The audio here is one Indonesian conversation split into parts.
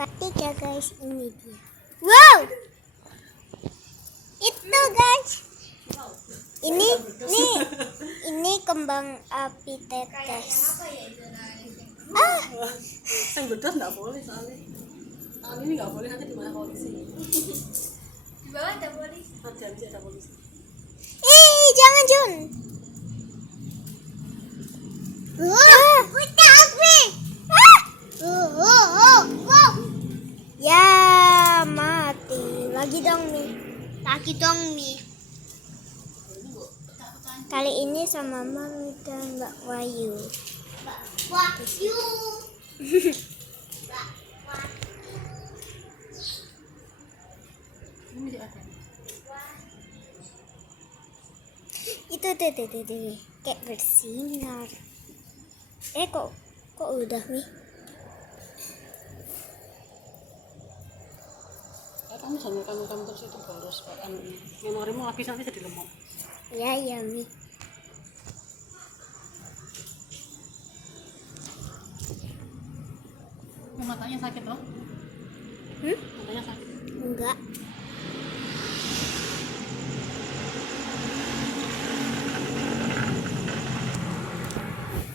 Ketiga guys, ini dia. Wow, itu guys. Ini kembang api tetes. Yang bedas nggak boleh soalnya. Ini nggak boleh, nanti dimana polisi. Di bawah ada polisi. Nanti ada polisi. Jangan Jun. Putar api. Ya mati. Lagi dong Mi. Kali ini sama Mami dan Mbak Wahyu. Ini masih ada. Itu tuh. Kayak bersinar. Kok udah Mi? Kamu jangan kamu terus itu boros. Memorimu habis nanti jadi lemot. Ya Mi. Matanya sakit loh. Matanya sakit. Enggak.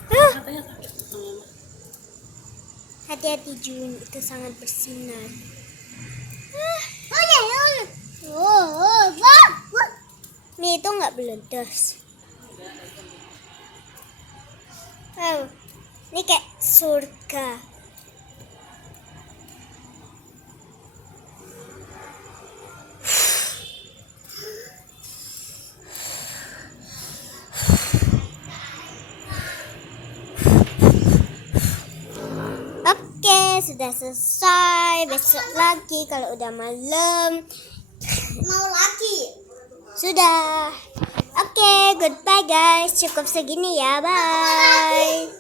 Matanya sakit. Hati-hati Jun, itu sangat bersinar. Mi itu nggak meledos. Wow, ini kayak surga. Oke, sudah selesai. Besok lagi kalau udah malam. Mau lagi? Sudah. Oke, goodbye guys. Cukup segini ya. Bye.